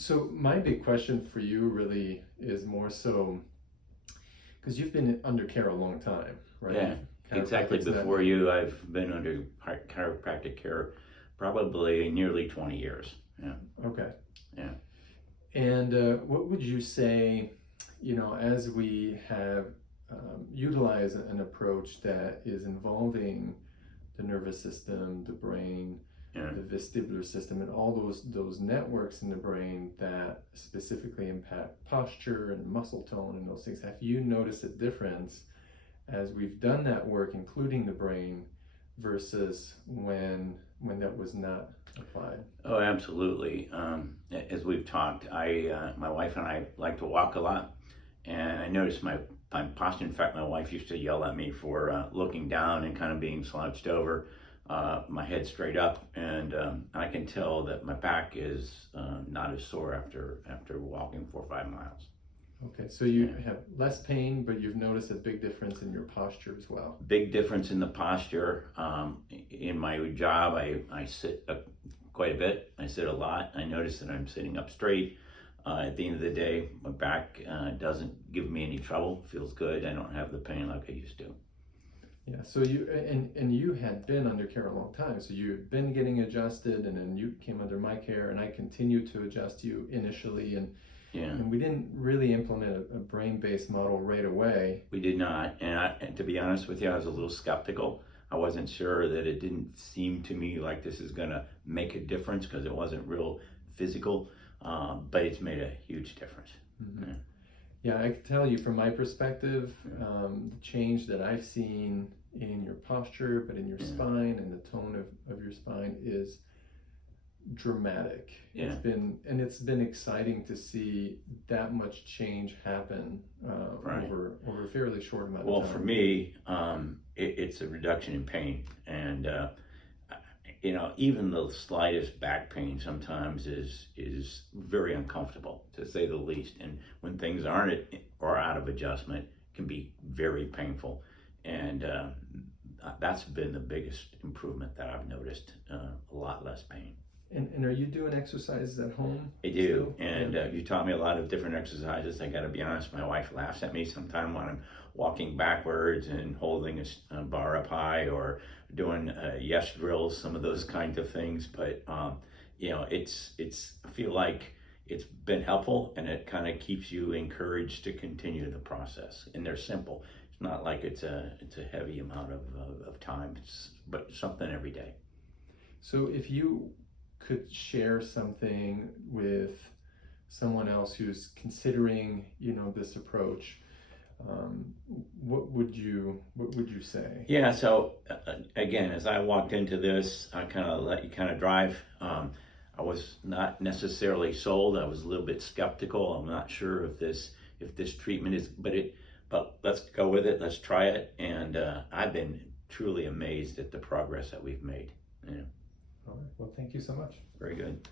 So my big question for you really is more so because you've been under care a long time, right? Yeah, exactly. Chiropractic's not Before you, I've been under chiropractic care probably nearly 20 years. Yeah, okay. yeah, And what would you say, as we have utilized an approach that is involving the nervous system, the brain, yeah. the vestibular system, and all those networks in the brain that specifically impact posture and muscle tone and those things. Have you noticed a difference as we've done that work, including the brain, versus when that was not applied? Oh, absolutely. As we've talked, my wife and I like to walk a lot, and I noticed my posture. In fact, my wife used to yell at me for looking down and kind of being slouched over, my head straight up, and I can tell that my back is not as sore after walking 4 or 5 miles. Okay, so you have less pain, but you've noticed a big difference in your posture as well. Big difference in the posture. In my job, I sit quite a bit. I sit a lot. I notice that I'm sitting up straight. At the end of the day, my back doesn't give me any trouble. Feels good. I don't have the pain like I used to. Yeah, so you had been under care a long time, so you'd been getting adjusted, and then you came under my care, and I continued to adjust you initially, and Yeah, we didn't really implement a brain-based model right away. we did not. And to be honest with you, I was a little skeptical. I wasn't sure that it didn't seem to me like this is going to make a difference because it wasn't real physical, but it's made a huge difference. Mhm. Yeah. Yeah, I can tell you from my perspective, the change that I've seen in your posture, but in your spine and the tone of your spine is dramatic. Yeah. It's been exciting to see that much change happen Right. over a fairly short amount Well, of time. for me, it's a reduction in pain, and even the slightest back pain sometimes is very uncomfortable, to say the least. And when things aren't or out of adjustment, can be very painful. And that's been the biggest improvement that I've noticed. A lot less pain. And are you doing exercises at home? I do, still? and Yeah. you taught me a lot of different exercises. I got to be honest, my wife laughs at me sometime when I'm walking backwards and holding a bar up high, or doing yes drills, some of those kinds of things. But it's I feel like it's been helpful, and it kind of keeps you encouraged to continue the process. And they're simple. It's not like it's a heavy amount of time, but something every day. So if you could share something with someone else who's considering, this approach, what would you say? Yeah, so again, as I walked into this, I kind of let you kind of drive. I was not necessarily sold. I was a little bit skeptical. I'm not sure if this treatment is, but let's go with it. Let's try it. And I've been truly amazed at the progress that we've made. Yeah. All right. Well, thank you so much. Very good.